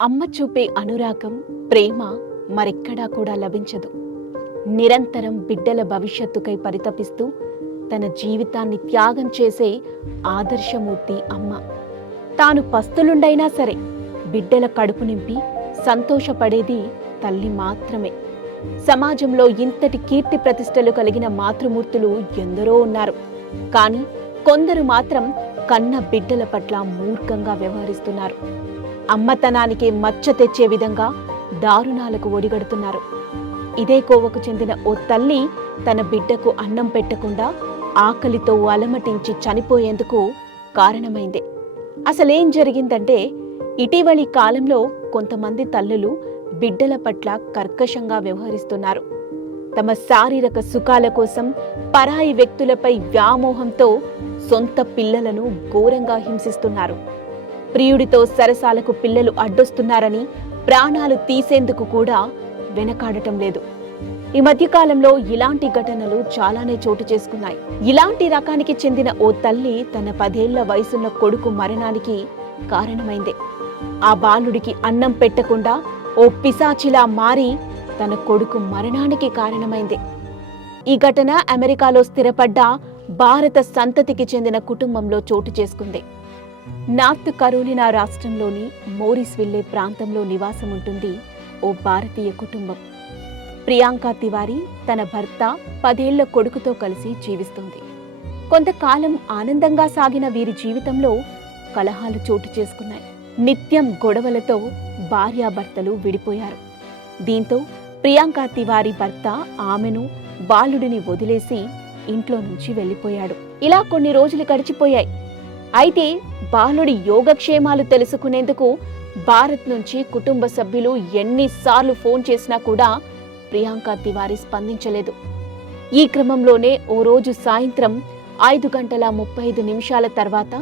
అమ్మ చూపే అనురాగం, ప్రేమ మరెక్కడా కూడా లభించదు. నిరంతరం బిడ్డల భవిష్యత్తుకై పరితపిస్తూ తన జీవితాన్ని త్యాగం చేసే ఆదర్శమూర్తి అమ్మ. తాను పస్తులుండైనా సరే బిడ్డల కడుపు నింపి సంతోషపడేది తల్లి మాత్రమే. సమాజంలో ఇంతటి కీర్తి ప్రతిష్టలు కలిగిన మాతృమూర్తులు ఎందరో ఉన్నారు. కానీ కొందరు మాత్రం కన్న బిడ్డల పట్ల మూర్ఖంగా వ్యవహరిస్తున్నారు. అమ్మతనానికి మచ్చ తెచ్చే విధంగా దారుణాలకు ఒడిగడుతున్నారు. ఇదే కోవకు చెందిన ఓ తల్లి తన బిడ్డకు అన్నం పెట్టకుండా ఆకలితో అలమటించి చనిపోయేందుకు కారణమైంది. అసలేం జరిగిందంటే, ఇటీవలి కాలంలో కొంతమంది తల్లులు బిడ్డల పట్ల కర్కశంగా వ్యవహరిస్తున్నారు. తమ శారీరక సుఖాల కోసం పరాయి వ్యక్తులపై వ్యామోహంతో సొంత పిల్లలను ఘోరంగా హింసిస్తున్నారు. ప్రియుడితో సరసాలకు పిల్లలు అడ్డొస్తున్నారని ప్రాణాలు తీసేందుకు కూడా వెనకాడటం లేదు. ఈ మధ్యకాలంలో ఇలాంటి ఘటనలు చాలానే చోటు చేసుకున్నాయి. ఇలాంటి రకానికి చెందిన ఓ తల్లి తన 10 ఏళ్ల వయసున్న కొడుకు మరణానికి కారణమైంది. ఆ బాలుడికి అన్నం పెట్టకుండా ఓ పిశాచిలా మారి తన కొడుకు మరణానికి కారణమైంది. ఈ ఘటన అమెరికాలో స్థిరపడ్డ భారత సంతతికి చెందిన కుటుంబంలో చోటు చేసుకుంది. నార్త్ కరోలినా రాష్ట్రంలోని మోరిస్విల్లే ప్రాంతంలో నివాసం ఉంటుంది ఓ భారతీయ కుటుంబం. ప్రియాంక తివారీ తన భర్త 10 ఏళ్ల కొడుకుతో కలిసి జీవిస్తుంది. కొంతకాలం ఆనందంగా సాగిన వీరి జీవితంలో కలహాలు చోటు చేసుకున్నాయి. నిత్యం గొడవలతో భార్యాభర్తలు విడిపోయారు. దీంతో ప్రియాంక తివారీ భర్త ఆమెను, బాలుడిని వదిలేసి ఇంట్లో నుంచి వెళ్లిపోయాడు. ఇలా కొన్ని రోజులు గడిచిపోయాయి. అయితే బాలుడి యోగక్షేమాలు తెలుసుకునేందుకు భారత్ నుంచి కుటుంబ సభ్యులు ఎన్నిసార్లు ఫోన్ చేసినా కూడా ప్రియాంక తివారీ స్పందించలేదు. ఈ క్రమంలోనే ఓ రోజు సాయంత్రం 5:35 తర్వాత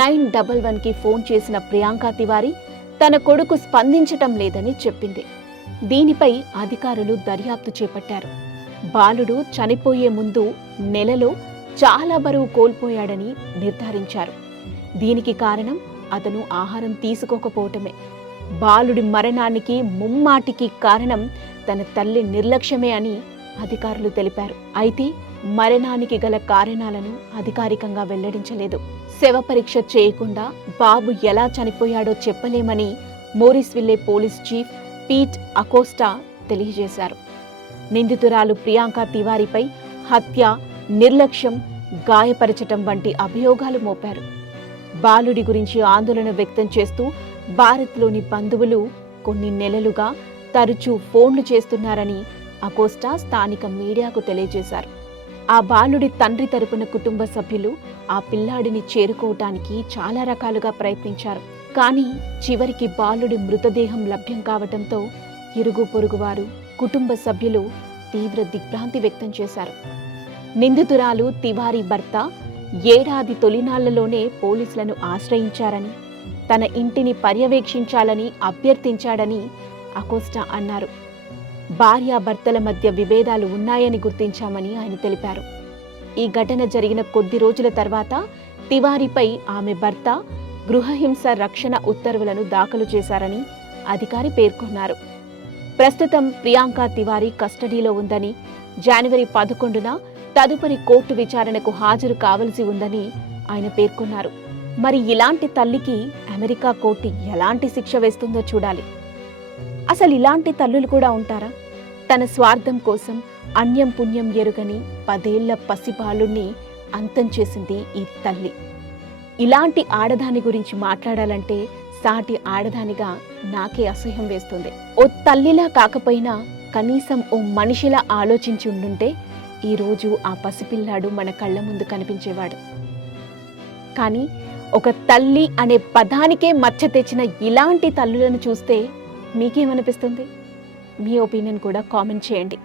911కి ఫోన్ చేసిన ప్రియాంక తివారీ తన కొడుకు స్పందించటం లేదని చెప్పింది. దీనిపై అధికారులు దర్యాప్తు చేపట్టారు. బాలుడు చనిపోయే ముందు నెలలో చాలా బరువు కోల్పోయాడని నిర్ధారించారు. దీనికి కారణం అతను ఆహారం తీసుకోకపోవటమే. బాలుడి మరణానికి ముమ్మాటికి కారణం తన తల్లి నిర్లక్ష్యమే అని అధికారులు తెలిపారు. అయితే మరణానికి గల కారణాలను అధికారికంగా వెల్లడించలేదు. శవ పరీక్ష చేయకుండా బాబు ఎలా చనిపోయాడో చెప్పలేమని మోరిస్విల్లే పోలీస్ చీఫ్ పీట్ అకోస్టా తెలియజేశారు. నిందితురాలు ప్రియాంక తివారీపై హత్య, నిర్లక్ష్యం, గాయపరచటం వంటి అభియోగాలు మోపారు. బాలుడి గురించి ఆందోళన వ్యక్తం చేస్తూ భారత్లోని బంధువులు కొన్ని నెలలుగా తరచూ ఫోన్లు చేస్తున్నారని అకోస్టా స్థానిక మీడియాకు తెలియజేశారు. ఆ బాలుడి తండ్రి తరపున కుటుంబ సభ్యులు ఆ పిల్లాడిని చేరుకోవటానికి చాలా రకాలుగా ప్రయత్నించారు. కానీ చివరికి బాలుడి మృతదేహం లభ్యం కావటంతో ఇరుగు పొరుగువారు, కుటుంబ సభ్యులు తీవ్ర దిగ్భ్రాంతి వ్యక్తం చేశారు. నిందితురాలు తివారీ భర్త ఏడాది తొలినాళ్లలోనే పోలీసులను ఆశ్రయించారని, తన ఇంటిని పర్యవేక్షించాలని అభ్యర్థించాడని అకోస్టా అన్నారు. భార్యాభర్తల మధ్య విభేదాలు ఉన్నాయని గుర్తించామని ఆయన తెలిపారు. ఈ ఘటన జరిగిన కొద్ది రోజుల తర్వాత తివారీపై ఆమె భర్త గృహహింస రక్షణ ఉత్తర్వులను దాఖలు చేశారని అధికారి పేర్కొన్నారు. ప్రస్తుతం ప్రియాంక తివారీ కస్టడీలో ఉందని, జనవరి 11న తదుపరి కోర్టు విచారణకు హాజరు కావలసి ఉందని ఆయన పేర్కొన్నారు. మరి ఇలాంటి తల్లికి అమెరికా కోర్టు ఎలాంటి శిక్ష వేస్తుందో చూడాలి. అసలు ఇలాంటి తల్లులు కూడా ఉంటారా? తన స్వార్థం కోసం అన్యం పుణ్యం ఎరుగని 10 ఏళ్ల పసిబాలుణ్ణి అంతం చేసింది ఈ తల్లి. ఇలాంటి ఆడదాని గురించి మాట్లాడాలంటే సాటి ఆడదానిగా నాకే అసహ్యం వేస్తుంది. ఓ తల్లిలా కాకపోయినా కనీసం ఓ మనిషిలా ఆలోచించి ఉండుంటే ఈరోజు ఆ పసిపిల్లాడు మన కళ్ళ ముందు కనిపించేవాడు. కానీ ఒక తల్లి అనే పదానికే మచ్చ తెచ్చిన ఇలాంటి తల్లులను చూస్తే మీకేమనిపిస్తుంది? మీ ఒపీనియన్ కూడా కామెంట్ చేయండి.